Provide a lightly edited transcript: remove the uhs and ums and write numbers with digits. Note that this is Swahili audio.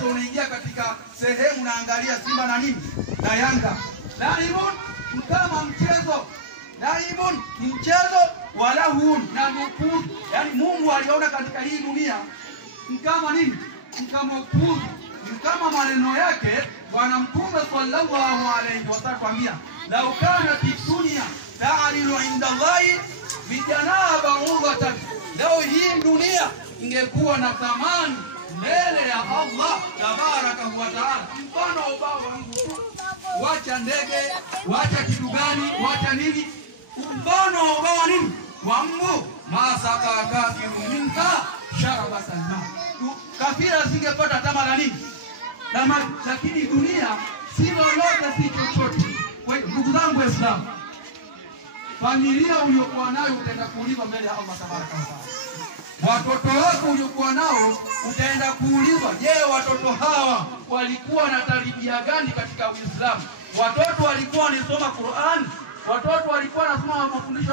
mchezo unaingia katika sehemu naangalia Simba na nini na Yanga. Laibun kama mchezo, laibun ni mchezo, walahun na nufuz. Yani Mungu aliona katika hii dunia kama nini, kama nufuz, kama maneno yake Bwana Mtume sallallahu alayhi wasallam, lau kana dunya ta'alilu inda Allahi bijanaha ba'udatan, leo hii dunia ingekuwa na thamani mbele ya Allah tabaraka wa taala mfano ubao wa Mungu. Wacha ndege, wacha kitu gani, wacha nini, mfano ubao nini wa Mungu. Masaka kafiru minka sharaba salma, kafira singepata tama la nini na maji, lakini dunia si lolote, si chochote. Kwa hiyo ndugu zangu Waislamu, familia uliyokuwa nayo utaenda kuulizwa mbele ya Allah tabaraka wa taala. Watoto wako uliokuwa nao utaenda kuulizwa, je, watoto hawa walikuwa na tarbia gani katika Uislamu? Watoto walikuwa wanasoma Qur'an? Watoto walikuwa wanasoma mafundisho